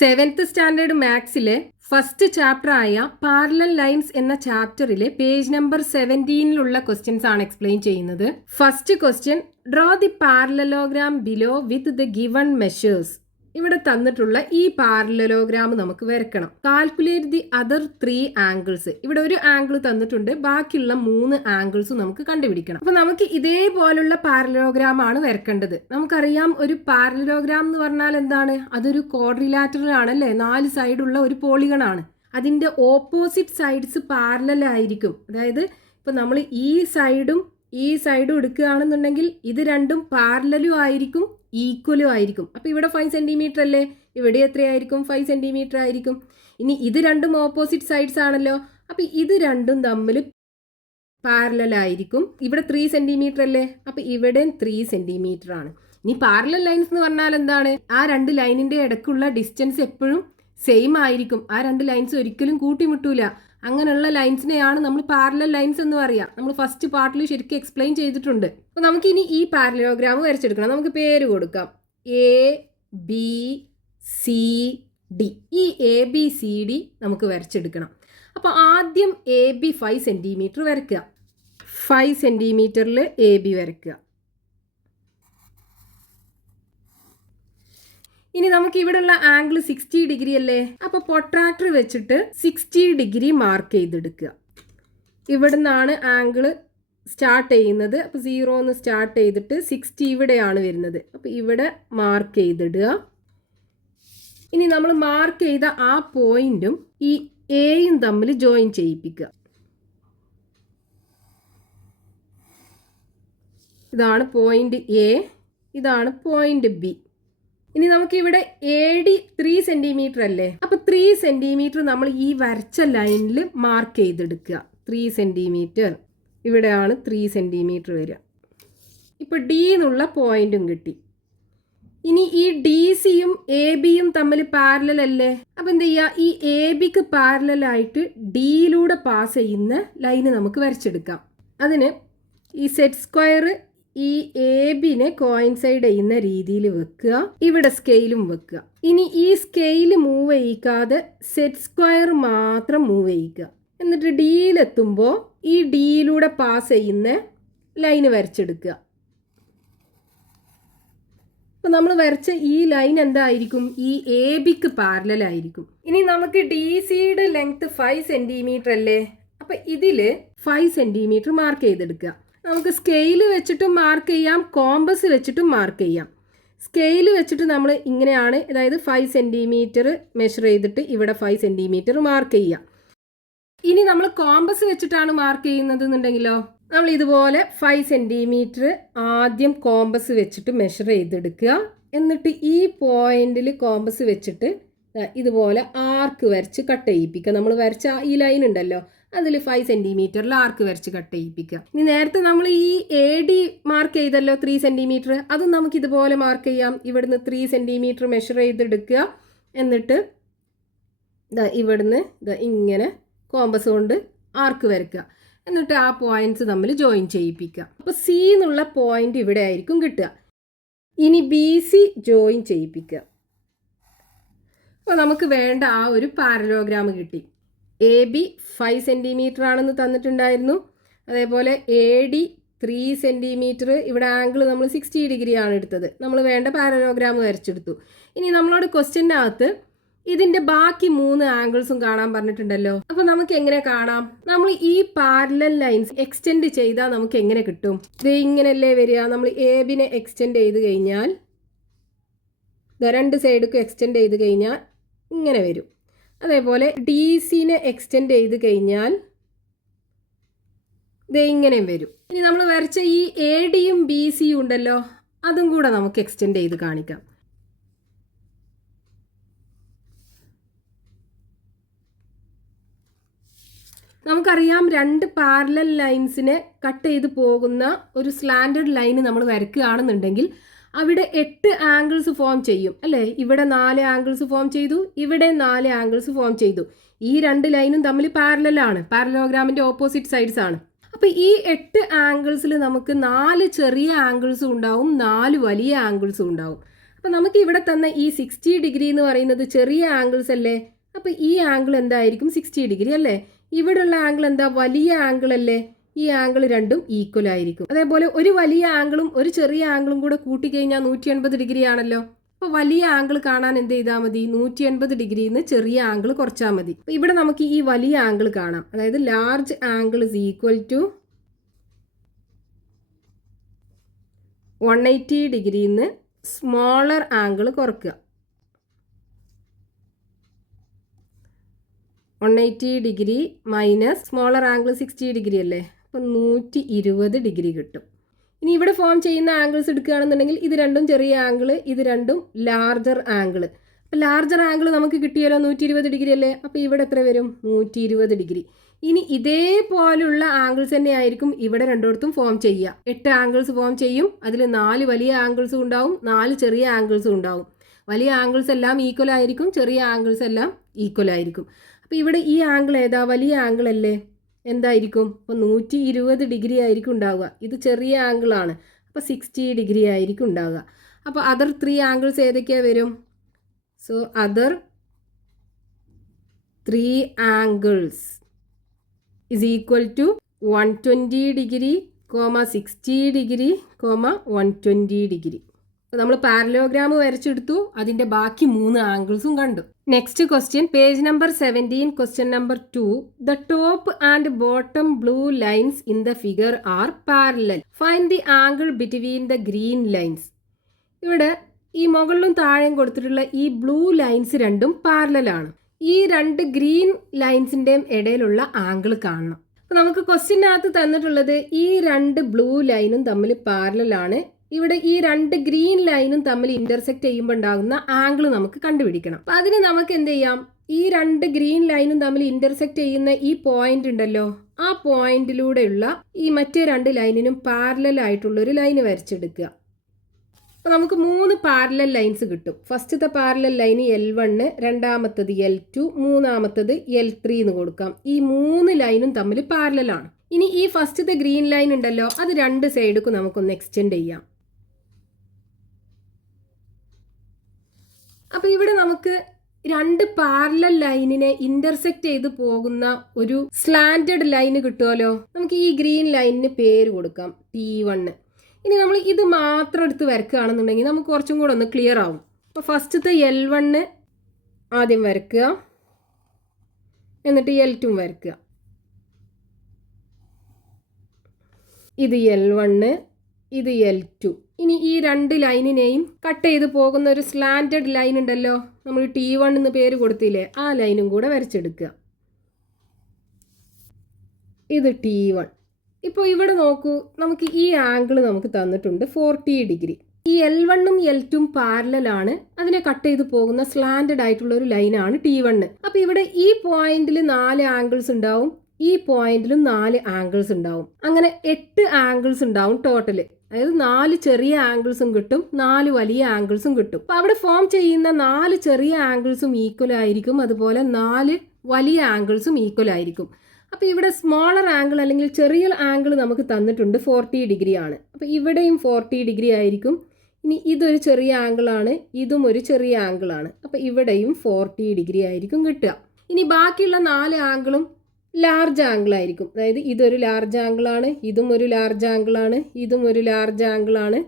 Seventh standard മാത്സിലെ first chapter ആയ parallel lines എന്ന ചാപ്റ്ററിലെ പേജ് നമ്പർ 17 ക്വസ്റ്റ്യൻസ് ആണ് എക്സ്പ്ലെയിൻ ചെയ്യുന്നത്. First question, draw the parallelogram below with the given measures. ഇവിടെ തന്നിട്ടുള്ള ഈ പാരലലോഗ്രാം നമുക്ക് വരക്കണം. Calculate the other 3 angles. ഇവിടെ ഒരു ആംഗിൾ തന്നിട്ടുണ്ട്, ബാക്കിയുള്ള 3 ആംഗിൾസ് നമുക്ക് കണ്ടുപിടിക്കണം. അപ്പൊ നമുക്ക് ഇതേപോലുള്ള പാരലലോഗ്രാം ആണ് വരക്കേണ്ടത്. നമുക്കറിയാം, ഒരു പാരലലോഗ്രാം എന്ന് പറഞ്ഞാൽ എന്താണ്? അതൊരു ക്വാഡ്രിലാറ്ററൽ ആണല്ലേ, 4 സൈഡുള്ള ഒരു പോളിഗൺ ആണ്. അതിന്റെ ഓപ്പോസിറ്റ് സൈഡ്സ് പാരലൽ ആയിരിക്കും. അതായത് ഇപ്പൊ നമ്മൾ ഈ സൈഡും എടുക്കുകയാണെന്നുണ്ടെങ്കിൽ ഇത് രണ്ടും പാരലലും ആയിരിക്കും, ഈക്വലും ആയിരിക്കും. അപ്പോൾ ഇവിടെ 5 സെന്റിമീറ്റർ അല്ലേ, ഇവിടെ എത്രയായിരിക്കും? 5 സെന്റിമീറ്റർ ആയിരിക്കും. ഇനി ഇത് രണ്ടും ഓപ്പോസിറ്റ് സൈഡ്സ് ആണല്ലോ, അപ്പോൾ ഇത് രണ്ടും തമ്മിൽ പാരലൽ ആയിരിക്കും. ഇവിടെ 3 സെന്റിമീറ്റർ അല്ലേ, അപ്പോൾ ഇവിടെ 3 സെന്റിമീറ്റർ ആണ്. ഇനി പാരലൽ ലൈൻസ് എന്ന് പറഞ്ഞാൽ എന്താണ്? ആ 2 ലൈനിന്റെ ഇടയ്ക്കുള്ള ഡിസ്റ്റൻസ് എപ്പോഴും സെയിം ആയിരിക്കും. ആ 2 ലൈൻസ് ഒരിക്കലും കൂട്ടിമുട്ടൂല. അങ്ങനെയുള്ള ലൈൻസിനെയാണ് നമ്മൾ പാരലൽ ലൈൻസ് എന്ന് പറയാം. നമ്മൾ ഫസ്റ്റ് പാർട്ടിൽ ശരിക്കും എക്സ്പ്ലെയിൻ ചെയ്തിട്ടുണ്ട്. അപ്പോൾ നമുക്ക് ഇനി ഈ പാരലലോഗ്രാം വരച്ചെടുക്കണം. നമുക്ക് പേര് കൊടുക്കാം, ABCD. ഈ ABCD നമുക്ക് വരച്ചെടുക്കണം. അപ്പോൾ ആദ്യം AB 5 സെന്റിമീറ്റർ വരയ്ക്കുക. 5 സെന്റിമീറ്ററിൽ AB വരയ്ക്കുക. ഇനി നമുക്ക് ഇവിടെയുള്ള ആംഗിൾ 60 ഡിഗ്രി അല്ലേ, അപ്പോൾ പ്രൊട്രാക്ടർ വെച്ചിട്ട് 60 ഡിഗ്രി മാർക്ക് ചെയ്തെടുക്കുക. ഇവിടെ നിന്നാണ് ആംഗിൾ സ്റ്റാർട്ട് ചെയ്യുന്നത്. അപ്പോൾ 0 സ്റ്റാർട്ട് ചെയ്തിട്ട് 60 ഇവിടെയാണ് വരുന്നത്. അപ്പോൾ ഇവിടെ മാർക്ക് ചെയ്തിടുക. ഇനി നമ്മൾ മാർക്ക് ചെയ്ത ആ പോയിന്റും ഈ എയും തമ്മിൽ ജോയിൻ ചെയ്യിപ്പിക്കുക. ഇതാണ് പോയിന്റ് എ, ഇതാണ് പോയിന്റ് ബി. ഇനി നമുക്ക് ഇവിടെ AD 3 സെന്റിമീറ്റർ അല്ലേ, അപ്പൊ 3 സെന്റിമീറ്റർ നമ്മൾ ഈ വരച്ച ലൈനിൽ മാർക്ക് ചെയ്തെടുക്കുക. 3 സെന്റിമീറ്റർ, ഇവിടെയാണ് 3 സെന്റിമീറ്റർ വരിക. ഇപ്പൊ D എന്നുള്ള പോയിന്റും കിട്ടി. ഇനി ഈ DCയും ABയും തമ്മിൽ പാരലൽ അല്ലേ, അപ്പൊ എന്ത് ചെയ്യുക? ഈ ABക്ക് പാരലൽ ആയിട്ട് ഡിയിലൂടെ പാസ് ചെയ്യുന്ന ലൈന് നമുക്ക് വരച്ചെടുക്കാം. അതിന് ഈ സെറ്റ് സ്ക്വയർ ഈ ABനെ കോയിൻസൈഡ് ചെയ്യുന്ന രീതിയിൽ വെക്കുക. ഇവിടെ സ്കെയിലും വെക്കുക. ഇനി ഈ സ്കെയിൽ മൂവ് ചെയ്യിക്കാതെ സെറ്റ് സ്ക്വയർ മാത്രം മൂവ് ചെയ്യിക്കുക. എന്നിട്ട് ഡിയിലെത്തുമ്പോൾ ഈ ഡിയിലൂടെ പാസ് ചെയ്യുന്ന ലൈന് വരച്ചെടുക്കുക. അപ്പോൾ നമ്മൾ വരച്ച ഈ ലൈൻ എന്തായിരിക്കും? ഈ ABക്ക് പാരലൽ ആയിരിക്കും. ഇനി നമുക്ക് DCയുടെ ലെങ്ത് 5 സെന്റിമീറ്റർ അല്ലേ, അപ്പം ഇതിൽ 5 സെന്റിമീറ്റർ മാർക്ക് ചെയ്തെടുക്കുക. നമുക്ക് സ്കെയിൽ വെച്ചിട്ടും മാർക്ക് ചെയ്യാം, കോമ്പസ് വെച്ചിട്ടും മാർക്ക് ചെയ്യാം. സ്കെയിൽ വെച്ചിട്ട് നമ്മൾ ഇങ്ങനെയാണ്, അതായത് 5 സെന്റിമീറ്റർ മെഷർ ചെയ്തിട്ട് ഇവിടെ 5 സെന്റിമീറ്റർ മാർക്ക് ചെയ്യാം. ഇനി നമ്മൾ കോമ്പസ് വെച്ചിട്ടാണ് മാർക്ക് ചെയ്യുന്നത് എന്നുണ്ടെങ്കിലോ, നമ്മൾ ഇതുപോലെ 5 സെന്റിമീറ്റർ ആദ്യം കോമ്പസ് വെച്ചിട്ട് മെഷർ ചെയ്തെടുക്കുക. എന്നിട്ട് ഈ പോയിന്റിൽ കോമ്പസ് വെച്ചിട്ട് ഇതുപോലെ ആർക്ക് വരച്ച് കട്ട് ചെയ്യിപ്പിക്കുക. നമ്മൾ വരച്ച ഈ ലൈൻ ഉണ്ടല്ലോ, അതിൽ 5 സെന്റിമീറ്ററിൽ ആർക്ക് വരച്ച് കട്ട് ചെയ്യിപ്പിക്കുക. ഇനി നേരത്തെ നമ്മൾ ഈ AD മാർക്ക് ചെയ്തല്ലോ 3 സെന്റിമീറ്റർ, അതും നമുക്ക് ഇതുപോലെ മാർക്ക് ചെയ്യാം. ഇവിടുന്ന് 3 സെന്റിമീറ്റർ മെഷർ ചെയ്തെടുക്കുക. എന്നിട്ട് ഇവിടുന്ന് ഇങ്ങനെ കോമ്പസ് കൊണ്ട് ആർക്ക് വരയ്ക്കുക. എന്നിട്ട് ആ പോയിന്റ്സ് തമ്മിൽ ജോയിൻ ചെയ്യിപ്പിക്കുക. അപ്പോൾ C എന്നുള്ള പോയിന്റ് ഇവിടെ ആയിരിക്കും കിട്ടുക. ഇനി BC ജോയിൻ ചെയ്യിപ്പിക്കുക. അപ്പോൾ നമുക്ക് വേണ്ട ആ ഒരു പാരലോഗ്രാം കിട്ടി. AB 5 സെന്റിമീറ്റർ ആണെന്ന് തന്നിട്ടുണ്ടായിരുന്നു. അതേപോലെ AD 3 സെന്റിമീറ്റർ, ഇവിടെ ആംഗിൾ നമ്മൾ 60 ഡിഗ്രി ആണ് എടുത്തത്. നമ്മൾ വേണ്ട പാരലോഗ്രാം വരച്ചെടുത്തു. ഇനി നമ്മളോട് ക്വസ്റ്റ്യനകത്ത് ഇതിന്റെ ബാക്കി 3 ആംഗിൾസും കാണാൻ പറഞ്ഞിട്ടുണ്ടല്ലോ. അപ്പോൾ നമുക്ക് എങ്ങനെ കാണാം? നമ്മൾ ഈ പാരലൽ ലൈൻസ് എക്സ്റ്റെൻഡ് ചെയ്താൽ നമുക്ക് എങ്ങനെ കിട്ടും? ഇത് ഇങ്ങനെയല്ലേ വരിക. നമ്മൾ ABനെ എക്സ്റ്റെൻഡ് ചെയ്ത് കഴിഞ്ഞാൽ 2 സൈഡുക്കും എക്സ്റ്റെൻഡ് ചെയ്ത് കഴിഞ്ഞാൽ ഇങ്ങനെ വരും. അതേപോലെ DCനെ എക്സ്റ്റെൻഡ് ചെയ്ത് കഴിഞ്ഞാൽ ഇത് ഇങ്ങനെയും വരും. ഇനി നമ്മൾ വരച്ച ഈ ADയും BCയും ഉണ്ടല്ലോ, അതും കൂടെ നമുക്ക് എക്സ്റ്റെൻഡ് ചെയ്ത് കാണിക്കാം. നമുക്കറിയാം, 2 പാരലൽ ലൈൻസിനെ കട്ട് ചെയ്ത് പോകുന്ന ഒരു സ്ലാൻഡഡ് ലൈന് നമ്മൾ വരയ്ക്കുകയാണെന്നുണ്ടെങ്കിൽ അവിടെ 8 ആംഗിൾസ് ഫോം ചെയ്യും അല്ലേ. ഇവിടെ 4 ആംഗിൾസ് ഫോം ചെയ്തു, ഇവിടെ 4 ആംഗിൾസ് ഫോം ചെയ്തു. ഈ 2 ലൈനും തമ്മിൽ പാരലലാണ്, പാരലോഗ്രാമിന്റെ ഓപ്പോസിറ്റ് സൈഡ്സ് ആണ്. അപ്പോൾ ഈ 8 ആംഗിൾസിൽ നമുക്ക് 4 ചെറിയ ആംഗിൾസും ഉണ്ടാവും, 4 വലിയ ആംഗിൾസും ഉണ്ടാവും. അപ്പോൾ നമുക്ക് ഇവിടെ തന്ന ഈ 60 ഡിഗ്രി എന്ന് പറയുന്നത് ചെറിയ ആംഗിൾസ് അല്ലേ? അപ്പോൾ ഈ ആംഗിൾ എന്തായിരിക്കും? 60 ഡിഗ്രി അല്ലേ? ഇവിടെയുള്ള ആംഗിൾ എന്താ? വലിയ ആംഗിൾ അല്ലേ? ഈ ആംഗിൾ രണ്ടും ഈക്വൽ ആയിരിക്കും. അതേപോലെ ഒരു വലിയ ആംഗിളും ഒരു ചെറിയ ആംഗിളും കൂടെ കൂട്ടിക്കഴിഞ്ഞാൽ 180 ഡിഗ്രി ആണല്ലോ. അപ്പോൾ വലിയ ആംഗിൾ കാണാൻ എന്ത് ചെയ്താൽ മതി? 180 ഡിഗ്രിയിൽ നിന്ന് ചെറിയ ആംഗിൾ കുറച്ചാൽ മതി. അപ്പോൾ ഇവിടെ നമുക്ക് ഈ വലിയ ആംഗിൾ കാണാം. അതായത് large angle is equal to 180 ഡിഗ്രിയിൽ നിന്ന് സ്മോളർ ആംഗിൾ കുറക്കുക. 180 degree minus smaller angle 60 degree അല്ലേ? അപ്പോൾ 120 ഡിഗ്രി കിട്ടും. ഇനി ഇവിടെ ഫോം ചെയ്യുന്ന ആംഗിൾസ് എടുക്കുകയാണെന്നുണ്ടെങ്കിൽ ഇത് രണ്ടും ചെറിയ ആംഗിൾ, ഇത് രണ്ടും ലാർജർ ആംഗിൾ. അപ്പോൾ ലാർജർ ആംഗിൾ നമുക്ക് കിട്ടിയല്ലോ 120 ഡിഗ്രി അല്ലേ? അപ്പോൾ ഇവിടെ എത്ര വരും? 120 ഡിഗ്രി. ഇനി ഇതേപോലുള്ള ആംഗിൾസ് തന്നെ ആയിരിക്കും ഇവിടെ രണ്ടിടത്തും ഫോം ചെയ്യുക. 8 ആംഗിൾസ് ഫോം ചെയ്യും. അതിൽ 4 വലിയ ആംഗിൾസും ഉണ്ടാവും, 4 ചെറിയ ആംഗിൾസും ഉണ്ടാവും. വലിയ ആംഗിൾസ് എല്ലാം ഈക്വൽ ആയിരിക്കും, ചെറിയ ആംഗിൾസ് എല്ലാം ഈക്വൽ ആയിരിക്കും. അപ്പോൾ ഇവിടെ ഈ ആംഗിൾ ഏതാ? വലിയ ആംഗിൾ അല്ലേ? എന്തായിരിക്കും? അപ്പോൾ 120 ഡിഗ്രി ആയിരിക്കും ഉണ്ടാവുക. ഇത് ചെറിയ ആംഗിളാണ്, അപ്പോൾ 60 ഡിഗ്രി ആയിരിക്കും ഉണ്ടാവുക. അപ്പോൾ അതർ 3 ആംഗിൾസ് ഏതൊക്കെയാണ് വരും? So other 3 angles is equal to 120 degree, 60 degree, 120 degree. അപ്പോൾ നമ്മൾ പാരലോഗ്രാം വരച്ചെടുത്തു, അതിൻ്റെ ബാക്കി 3 ആംഗിൾസും കണ്ടു. Next question, page number 17, question number 2. The top and bottom blue lines in the figure R parallel. Find the angle between the green lines. ഇവിടെ ഈ മുകളിലും താഴെയും കൊടുത്തിട്ടുള്ള ഈ ബ്ലൂ ലൈൻസ് രണ്ടും പാരലലാണ്. ഈ 2 ഗ്രീൻ ലൈൻസിൻ്റെയും ഇടയിലുള്ള ആംഗിൾ കാണണം. അപ്പോൾ നമുക്ക് ക്വസ്റ്റ്യനകത്ത് തന്നിട്ടുള്ളത് ഈ 2 ബ്ലൂ ലൈനും തമ്മിൽ പാരലലാണ്. ഇവിടെ ഈ 2 ഗ്രീൻ ലൈനും തമ്മിൽ ഇന്റർസെക്ട് ചെയ്യുമ്പോൾ ഉണ്ടാകുന്ന ആംഗിൾ നമുക്ക് കണ്ടുപിടിക്കണം. അപ്പം അതിന് നമുക്ക് എന്ത് ചെയ്യാം? ഈ 2 ഗ്രീൻ ലൈനും തമ്മിൽ ഇന്റർസെക്ട് ചെയ്യുന്ന ഈ പോയിന്റ് ഉണ്ടല്ലോ, ആ പോയിന്റിലൂടെയുള്ള ഈ മറ്റേ 2 ലൈനിനും പാരലൽ ആയിട്ടുള്ള ഒരു ലൈന് വരച്ചെടുക്കുക. അപ്പോൾ നമുക്ക് 3 പാരലൽ ലൈൻസ് കിട്ടും. ഫസ്റ്റത്തെ പാരലൽ ലൈന് L1, രണ്ടാമത്തത് L2, മൂന്നാമത്തത് L3 എന്ന് കൊടുക്കാം. ഈ 3 ലൈനും തമ്മിൽ പാരലലാണ്. ഇനി ഈ ഫസ്റ്റത്തെ ഗ്രീൻ ലൈൻ ഉണ്ടല്ലോ, അത് 2 സൈഡിലേക്ക് നമുക്കൊന്ന് എക്സ്റ്റെൻഡ് ചെയ്യാം. അപ്പോൾ ഇവിടെ നമുക്ക് 2 പാരലൽ ലൈനിനെ ഇന്റർസെക്ട് ചെയ്ത് പോകുന്ന ഒരു സ്ലാന്റഡ് ലൈന് കിട്ടുമല്ലോ. നമുക്ക് ഈ ഗ്രീൻ ലൈനിന് പേര് കൊടുക്കാം T1. ഇനി നമ്മൾ ഇത് മാത്രം എടുത്ത് വരക്കുകയാണെന്നുണ്ടെങ്കിൽ നമുക്ക് കുറച്ചും കൂടെ ഒന്ന് ക്ലിയർ ആവും. അപ്പോൾ ഫസ്റ്റത്തെ L1 ആദ്യം വരക്കുക, എന്നിട്ട് L2 വരക്കുക. ഇത് L1, ഇത് L2. ഇനി ഈ 2 ലൈനിനെയും കട്ട് ചെയ്ത് പോകുന്ന ഒരു സ്ലാന്റഡ് ലൈൻ ഉണ്ടല്ലോ, നമ്മൾ T1 എന്ന് പേര് കൊടുത്തില്ലേ, ആ ലൈനും കൂടെ വരച്ചെടുക്കുക. ഇത് T1. ഇപ്പോൾ ഇവിടെ നോക്കൂ, നമുക്ക് ഈ ആംഗിൾ നമുക്ക് തന്നിട്ടുണ്ട് 40 ഡിഗ്രി. ഈ L1ഉം L2ഉം പാരലലാണ്. അതിനെ കട്ട് ചെയ്ത് പോകുന്ന സ്ലാന്റഡ് ആയിട്ടുള്ള ഒരു ലൈനാണ് T1. അപ്പോൾ ഇവിടെ ഈ പോയിന്റിൽ 4 ആംഗിൾസ് ഉണ്ടാവും, ഈ പോയിന്റിലും 4 ആംഗിൾസ് ഉണ്ടാവും. അങ്ങനെ 8 ആംഗിൾസ് ഉണ്ടാവും ടോട്ടൽ. അതായത് 4 ചെറിയ ആംഗിൾസും കിട്ടും, 4 വലിയ ആംഗിൾസും കിട്ടും. അപ്പോൾ അവിടെ ഫോം ചെയ്യുന്ന 4 ചെറിയ ആംഗിൾസും ഈക്വൽ ആയിരിക്കും, അതുപോലെ 4 വലിയ ആംഗിൾസും ഈക്വൽ ആയിരിക്കും. അപ്പോൾ ഇവിടെ സ്മോളർ ആംഗിൾ അല്ലെങ്കിൽ ചെറിയ ആംഗിൾ നമുക്ക് തന്നിട്ടുണ്ട് 40 ഡിഗ്രി ആണ്. അപ്പോൾ ഇവിടെയും 40 ഡിഗ്രി ആയിരിക്കും. ഇനി ഇതൊരു ചെറിയ ആംഗിളാണ്, ഇതും ഒരു ചെറിയ ആംഗിളാണ്. അപ്പോൾ ഇവിടെയും 40 ഡിഗ്രി ആയിരിക്കും കിട്ടുക. ഇനി ബാക്കിയുള്ള 4 ആംഗിളും ലാർജ് ആംഗിൾ ആയിരിക്കും. അതായത് ഇതൊരു ലാർജ് ആംഗിളാണ്, ഇതും ഒരു ലാർജ് ആംഗിളാണ്, ഇതും ഒരു ലാർജ് ആംഗിളാണ്,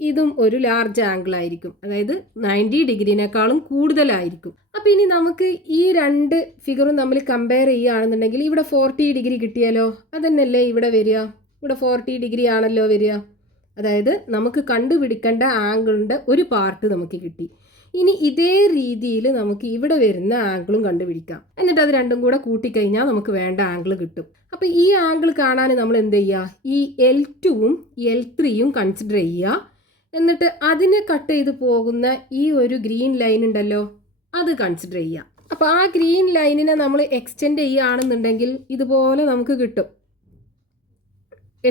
ഇതും ഒരു ലാർജ് ആംഗിൾ ആയിരിക്കും. അതായത് 90 ഡിഗ്രിനേക്കാളും കൂടുതലായിരിക്കും. അപ്പോൾ ഇനി നമുക്ക് ഈ 2 ഫിഗറും തമ്മിൽ കമ്പയർ ചെയ്യുകയാണെന്നുണ്ടെങ്കിൽ ഇവിടെ 40 ഡിഗ്രി കിട്ടിയാലോ, അതന്നെയല്ലേ ഇവിടെ വരിക. ഇവിടെ 40 ഡിഗ്രി ആണല്ലോ വരിക. അതായത് നമുക്ക് കണ്ടുപിടിക്കേണ്ട ആംഗിളിൻ്റെ ഒരു പാർട്ട് നമുക്ക് കിട്ടി. ഇനി ഇതേ രീതിയിൽ നമുക്ക് ഇവിടെ വരുന്ന ആംഗിളും കണ്ടുപിടിക്കാം. എന്നിട്ട് അത് രണ്ടും കൂടെ കൂട്ടിക്കഴിഞ്ഞാൽ നമുക്ക് വേണ്ട ആംഗിൾ കിട്ടും. അപ്പോൾ ഈ ആംഗിൾ കാണാൻ നമ്മൾ എന്ത് ചെയ്യുക? ഈ L2ഉം L3യും കൺസിഡർ ചെയ്യുക. എന്നിട്ട് അതിനെ കട്ട് ചെയ്ത് പോകുന്ന ഈ ഒരു ഗ്രീൻ ലൈൻ ഉണ്ടല്ലോ, അത് കൺസിഡർ ചെയ്യുക. അപ്പോൾ ആ ഗ്രീൻ ലൈനിനെ നമ്മൾ എക്സ്റ്റെൻഡ് ചെയ്യുകയാണെന്നുണ്ടെങ്കിൽ ഇതുപോലെ നമുക്ക് കിട്ടും,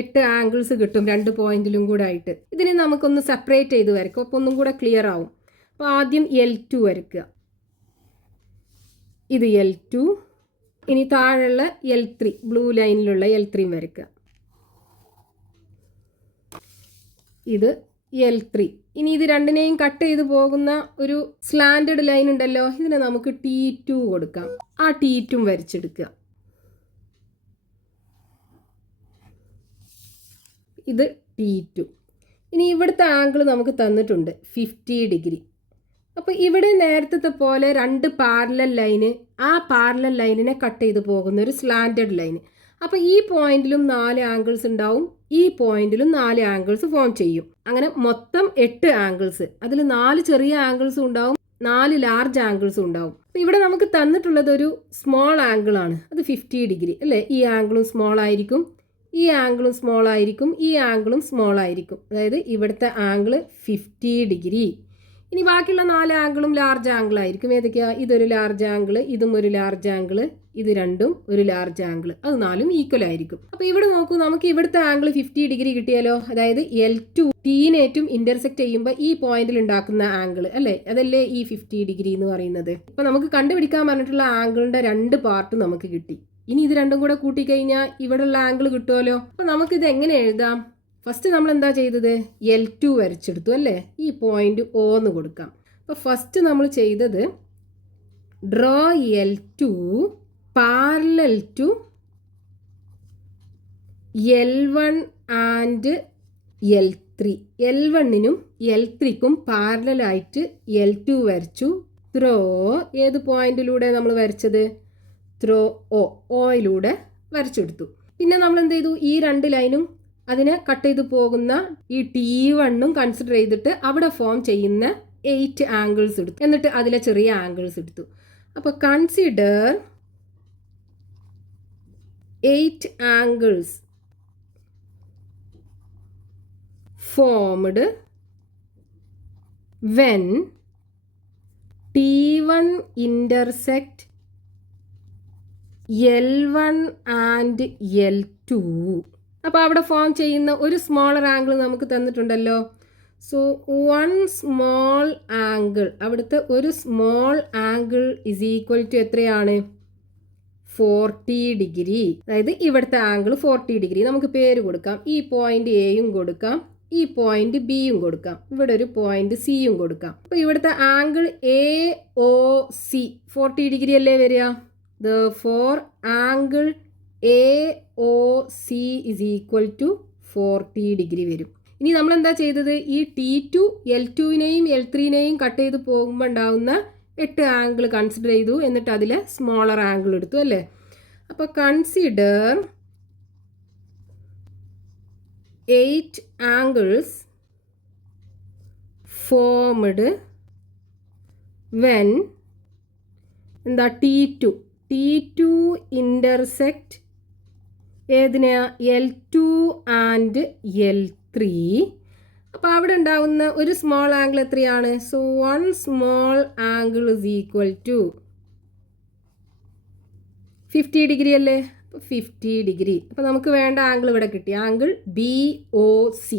8 ആംഗിൾസ് കിട്ടും 2 പോയിന്റിലും കൂടെ ആയിട്ട്. ഇതിനെ നമുക്കൊന്ന് സെപ്പറേറ്റ് ചെയ്ത് വരയ്ക്കും, അപ്പോൾ ഒന്നും കൂടെ ക്ലിയർ ആവും. അപ്പോൾ ആദ്യം L2 വരയ്ക്കുക, ഇത് L2. ഇനി താഴെയുള്ള L3, ബ്ലൂ ലൈനിലുള്ള L3 വരയ്ക്കുക, ഇത് L3. ഇനി ഇത് രണ്ടിനെയും കട്ട് ചെയ്ത് പോകുന്ന ഒരു സ്ലാൻഡഡ് ലൈൻ ഉണ്ടല്ലോ, ഇതിനെ നമുക്ക് T2 കൊടുക്കാം. ആ T2 വരച്ചെടുക്കുക. ഇത് T2. ഇനി ഇവിടുത്തെ ആംഗിൾ നമുക്ക് തന്നിട്ടുണ്ട് 50 ഡിഗ്രി. അപ്പോൾ ഇവിടെ നേരത്തെ പോലെ രണ്ട് പാരലൽ ലൈന്, ആ പാരലൽ ലൈനിനെ കട്ട് ചെയ്ത് പോകുന്ന ഒരു സ്ലാൻഡഡ് ലൈന്. അപ്പോൾ ഈ പോയിന്റിലും 4 ആംഗിൾസ് ഉണ്ടാവും, ഈ പോയിന്റിലും 4 ആംഗിൾസ് ഫോം ചെയ്യും. അങ്ങനെ മൊത്തം 8 ആംഗിൾസ്. അതിൽ 4 ചെറിയ ആംഗിൾസും ഉണ്ടാവും, 4 ലാർജ് ആംഗിൾസും ഉണ്ടാവും. അപ്പോൾ ഇവിടെ നമുക്ക് തന്നിട്ടുള്ളത് ഒരു സ്മോൾ ആംഗിൾ ആണ്, അത് 50 ഡിഗ്രി അല്ലേ. ഈ ആംഗിളും സ്മോൾ ആയിരിക്കും, ഈ ആംഗിളും സ്മോൾ ആയിരിക്കും, ഈ ആംഗിളും സ്മോൾ ആയിരിക്കും. അതായത് ഇവിടുത്തെ ആംഗിൾ 50 ഡിഗ്രി. ഇനി ബാക്കിയുള്ള 4 ആംഗിളും ലാർജ് ആംഗിൾ ആയിരിക്കും. ഏതൊക്കെയാ? ഇതൊരു ലാർജ് ആംഗിൾ, ഇതും ഒരു ലാർജ് ആംഗിൾ, ഇത് രണ്ടും ഒരു ലാർജ് ആംഗിൾ. അത് 4ഉം ഈക്വൽ ആയിരിക്കും. അപ്പോൾ ഇവിടെ നോക്കൂ, നമുക്ക് ഇവിടുത്തെ ആംഗിൾ 50 ഡിഗ്രി കിട്ടിയാലോ. അതായത് L2 ടീനേറ്റും ഇന്റർസെക്ട് ചെയ്യുമ്പോൾ ഈ പോയിന്റിൽ ഉണ്ടാക്കുന്ന ആംഗിൾ അല്ലേ, അതല്ലേ ഈ 50 ഡിഗ്രി എന്ന് പറയുന്നത്. ഇപ്പൊ നമുക്ക് കണ്ടുപിടിക്കാൻ പറഞ്ഞിട്ടുള്ള ആംഗിളിന്റെ 2 പാർട്ട് നമുക്ക് കിട്ടി. ഇനി ഇത് രണ്ടും കൂടെ കൂട്ടിക്കഴിഞ്ഞാൽ ഇവിടെയുള്ള ആംഗിൾ കിട്ടുമല്ലോ. അപ്പൊ നമുക്കിത് എങ്ങനെ എഴുതാം? ഫസ്റ്റ് നമ്മൾ എന്താ ചെയ്തത്? L2 വരച്ചെടുത്തു അല്ലേ. ഈ പോയിന്റ് O എന്ന് കൊടുക്കാം. അപ്പോൾ ഫസ്റ്റ് നമ്മൾ ചെയ്തത് draw L2 parallel to L1 and L3. L1നും L3ക്കും പാരലലായിട്ട് L2 വരച്ചു. ത്രോ ഏത് പോയിന്റിലൂടെ നമ്മൾ വരച്ചത്? ത്രോ ഓയിലൂടെ വരച്ചെടുത്തു. പിന്നെ നമ്മൾ എന്ത് ചെയ്തു? ഈ 2 ലൈനും അതിനെ കട്ട് ചെയ്ത് പോകുന്ന ഈ T1ഉം കൺസിഡർ ചെയ്തിട്ട് അവിടെ ഫോം ചെയ്യുന്ന 8 ആംഗിൾസ് എടുത്തു. എന്നിട്ട് അതിലെ ചെറിയ ആംഗിൾസ് എടുത്തു. അപ്പോൾ consider 8 angles formed when T1 intersect L1 and L2. അപ്പോൾ അവിടെ ഫോം ചെയ്യുന്ന ഒരു സ്മോളർ ആംഗിൾ നമുക്ക് തന്നിട്ടുണ്ടല്ലോ. സോ 1 സ്മോൾ ആംഗിൾ, അവിടുത്തെ ഒരു small angle is equal to എത്രയാണ്? 40 ഡിഗ്രി. അതായത് ഇവിടുത്തെ ആംഗിൾ 40 ഡിഗ്രി. നമുക്ക് പേര് കൊടുക്കാം. ഈ പോയിന്റ് എയും കൊടുക്കാം, ഈ പോയിന്റ് ബിയും കൊടുക്കാം, ഇവിടെ ഒരു പോയിന്റ് സിയും കൊടുക്കാം. അപ്പോൾ ഇവിടുത്തെ ആംഗിൾ AOC 40 ഡിഗ്രി അല്ലേ വരിക. Therefore angle AOC is equal to 40 degree വരും. ഇനി നമ്മൾ എന്താ ചെയ്തത്? ഈ T2 L2നെയും L3നെയും കട്ട് ചെയ്ത് പോകുമ്പോൾ ഉണ്ടാകുന്ന 8 ആംഗിൾ കൺസിഡർ ചെയ്തു. എന്നിട്ട് അതിൽ സ്മോളർ ആംഗിൾ എടുത്തു അല്ലേ. അപ്പോൾ കൺസിഡർ 8 ആംഗിൾസ് ഫോംഡ് വെൻ എന്താ T2 intersect ഏതിനെയാ? L2 and L3. അപ്പോൾ അവിടെ ഉണ്ടാകുന്ന ഒരു സ്മോൾ ആംഗിൾ എത്രയാണ്? So 1 small angle is equal to 50 degree അല്ലേ. അപ്പോൾ 50 ഡിഗ്രി. അപ്പോൾ നമുക്ക് വേണ്ട ആംഗിൾ ഇവിടെ കിട്ടി, angle BOC.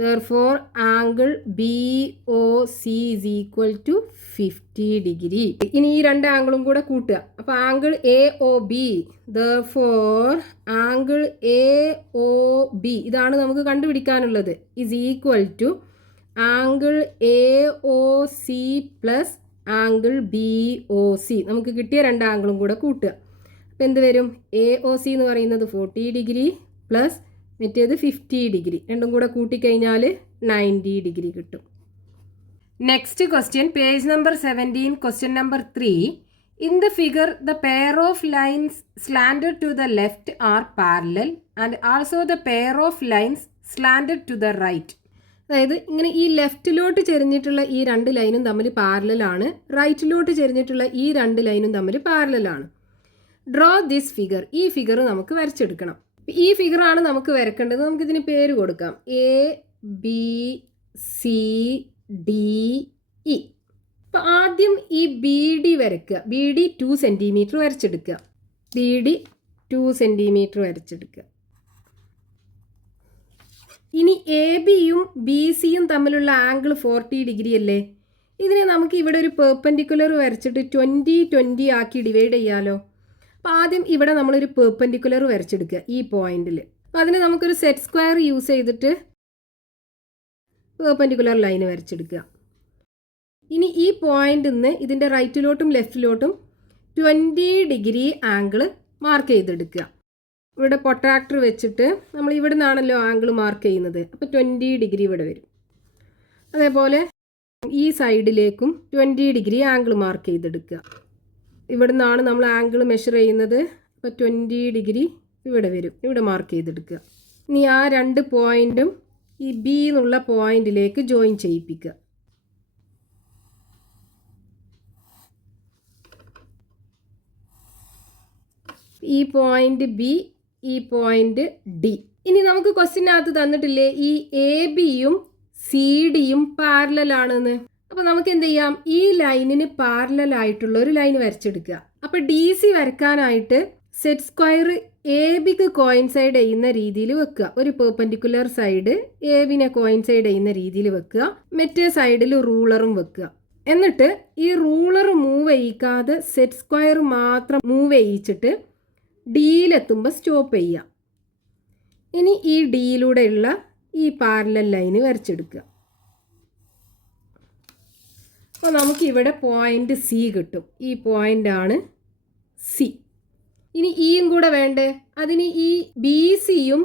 Therefore angle BOC is equal to 50 degree. ഇനി ഈ 2 ആംഗിളും കൂടെ കൂട്ടുക. അപ്പോൾ angle AOB. Therefore angle AOB ഇതാണ് നമുക്ക് കണ്ടുപിടിക്കാനുള്ളത്. is equal to angle AOC plus angle BOC. നമുക്ക് കിട്ടിയ 2 ആംഗിളും കൂടെ കൂട്ടുക. അപ്പോൾ എന്ത് വരും? AOC എന്ന് പറയുന്നത് 40 ഡിഗ്രി പ്ലസ് മറ്റേത് 50 ഡിഗ്രി. രണ്ടും കൂടെ കൂട്ടിക്കഴിഞ്ഞാൽ 90 ഡിഗ്രി കിട്ടും. Next question, page number 17, question number 3. In the figure the pair of lines slanted to the left are parallel and also the pair of lines slanted to the right. അതായത് ഇങ്ങനെ ഈ ലെഫ്റ്റിലോട്ട് ചെരിഞ്ഞിട്ടുള്ള ഈ 2 ലൈനും തമ്മിൽ പാരലലാണ്, റൈറ്റിലോട്ട് ചെരിഞ്ഞിട്ടുള്ള ഈ 2 ലൈനും തമ്മിൽ പാരലലാണ്. Draw this figure. ഈ ഫിഗർ നമുക്ക് വരച്ചെടുക്കണം. ഈ ഫിഗറാണ് നമുക്ക് വരക്കേണ്ടത്. നമുക്കിതിന് പേര് കൊടുക്കാം ABCDE. അപ്പോൾ ആദ്യം ഈ BD വരയ്ക്കുക. BD 2 സെൻറ്റിമീറ്റർ വരച്ചെടുക്കുക. BD 2 സെൻറ്റിമീറ്റർ വരച്ചെടുക്കുക. ഇനി ABയും BCയും തമ്മിലുള്ള ആംഗിൾ 40 ഡിഗ്രി അല്ലേ. ഇതിനെ നമുക്ക് ഇവിടെ ഒരു പെർപെൻഡിക്കുലർ വരച്ചിട്ട് 20 ആക്കി ഡിവൈഡ് ചെയ്യാലോ. അപ്പോൾ ആദ്യം ഇവിടെ നമ്മളൊരു പെർപെൻഡിക്കുലർ വരച്ചെടുക്കുക ഈ പോയിന്റിൽ. അപ്പോൾ അതിന് നമുക്കൊരു സെറ്റ് സ്ക്വയർ യൂസ് ചെയ്തിട്ട് പെർപെൻഡിക്കുലർ ലൈൻ വരച്ചെടുക്കുക. ഇനി ഈ പോയിന്റിൽ നിന്ന് ഇതിൻ്റെ റൈറ്റിലോട്ടും ലെഫ്റ്റിലോട്ടും 20 ഡിഗ്രി ആംഗിൾ മാർക്ക് ചെയ്തെടുക്കുക. ഇവിടെ പൊട്രാക്ടർ വെച്ചിട്ട് നമ്മൾ ഇവിടെ നിന്നാണല്ലോ ആംഗിൾ മാർക്ക് ചെയ്യുന്നത്, അപ്പോൾ 20 ഡിഗ്രി ഇവിടെ വരും. അതേപോലെ ഈ സൈഡിലേക്കും 20 ഡിഗ്രി ആംഗിൾ മാർക്ക് ചെയ്തെടുക്കുക. ഇവിടെ നിന്നാണ് നമ്മൾ ആംഗിൾ മെഷർ ചെയ്യുന്നത്, അപ്പോൾ 20 ഡിഗ്രി ഇവിടെ വരും, ഇവിടെ മാർക്ക് ചെയ്തെടുക്കുക. ഇനി ആ 2 പോയിൻറ്റും ഈ ബി എന്നുള്ള പോയിന്റിലേക്ക് ജോയിൻ ചെയ്യിപ്പിക്കുക. ഈ പോയിന്റ് ബി, ഈ പോയിന്റ് ഡി. ഇനി നമുക്ക് ക്വസ്റ്റ്യനകത്ത് തന്നിട്ടില്ലേ ഈ എ ബിയും സി ഡിയും പാരലൽ ആണെന്ന്. അപ്പോൾ നമുക്ക് എന്ത് ചെയ്യാം, ഈ ലൈനിന് പാരലൽ ആയിട്ടുള്ള ഒരു ലൈൻ വരച്ചെടുക്കുക. അപ്പോൾ ഡി സി വരയ്ക്കാനായിട്ട് സെറ്റ് സ്ക്വയർ എ ബിക്ക് കോയിൻസൈഡ് ചെയ്യുന്ന രീതിയിൽ വെക്കുക. ഒരു പെർപെൻഡിക്കുലർ സൈഡ് എ ബിനെ കോയിൻസൈഡ് ചെയ്യുന്ന രീതിയിൽ വെക്കുക. മറ്റേ സൈഡിൽ റൂളറും വെക്കുക. എന്നിട്ട് ഈ റൂളർ മൂവ് ചെയ്യിക്കാതെ സെറ്റ് സ്ക്വയർ മാത്രം മൂവ് ചെയ്യിച്ചിട്ട് ഡിയിലെത്തുമ്പോൾ സ്റ്റോപ്പ് ചെയ്യുക. ഇനി ഈ ഡിയിലൂടെയുള്ള ഈ പാരലൽ ലൈന് വരച്ചെടുക്കുക. അപ്പോൾ നമുക്കിവിടെ പോയിന്റ് സി കിട്ടും. ഈ പോയിൻ്റാണ് സി. ഇനി ഇയും കൂടെ വേണ്ടേ, അതിന് ഈ ബി സിയും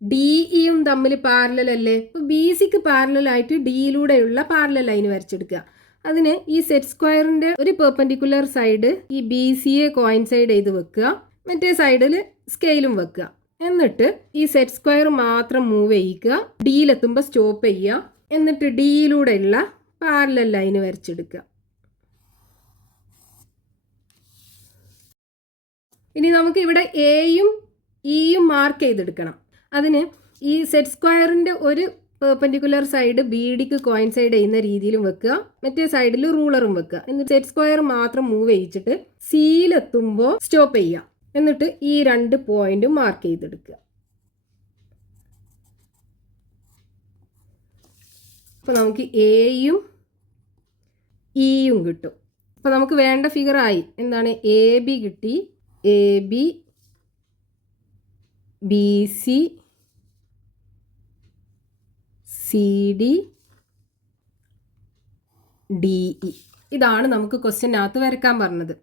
ഡിഇയും തമ്മിൽ പാരലൽ അല്ലേ. അപ്പോൾ ബി സിക്ക് പാരലലായിട്ട് ഡിയിലൂടെയുള്ള പാരലൽ ലൈന് വരച്ചെടുക്കുക. അതിന് ഈ സെറ്റ് സ്ക്വയറിൻ്റെ ഒരു പെർപെൻഡിക്കുലർ സൈഡ് ഈ ബി സിയെ കോയിൻസൈഡ് ചെയ്ത് വെക്കുക, മറ്റേ സൈഡിൽ സ്കെയിലും വെക്കുക. എന്നിട്ട് ഈ സെറ്റ് സ്ക്വയർ മാത്രം മൂവ് ചെയ്യിക്കുക, ഡിയിലെത്തുമ്പോൾ സ്റ്റോപ്പ് ചെയ്യുക. എന്നിട്ട് ഡിയിലൂടെയുള്ള പാരലൽ ലൈന് വരച്ചെടുക്കുക. ഇനി നമുക്ക് ഇവിടെ എയും ഇയും മാർക്ക് ചെയ്തെടുക്കണം. അതിന് ഈ സെറ്റ് സ്ക്വയറിൻ്റെ ഒരു പെർപെൻഡിക്കുലർ സൈഡ് ബി ഡിക്ക് കോയിൻസൈഡ് ചെയ്യുന്ന രീതിയിലും വെക്കുക, മറ്റേ സൈഡിൽ റൂളറും വെക്കുക. എന്നിട്ട് സെറ്റ് സ്ക്വയർ മാത്രം മൂവ് ചെയ്യിച്ചിട്ട് സിയിലെത്തുമ്പോൾ സ്റ്റോപ്പ് ചെയ്യുക. എന്നിട്ട് ഈ 2 പോയിന്റും മാർക്ക് ചെയ്തെടുക്കുക. അപ്പോൾ നമുക്ക് എയും ഇയും കിട്ടും. അപ്പോൾ നമുക്ക് വേണ്ട ഫിഗർ ആയി. എന്താണ്, എ ബി കിട്ടി. A B, B C, C D, D E. ഇതാണ് നമുക്ക് ക്വസ്റ്റ്യനകത്ത് വരയ്ക്കാൻ പറഞ്ഞത്.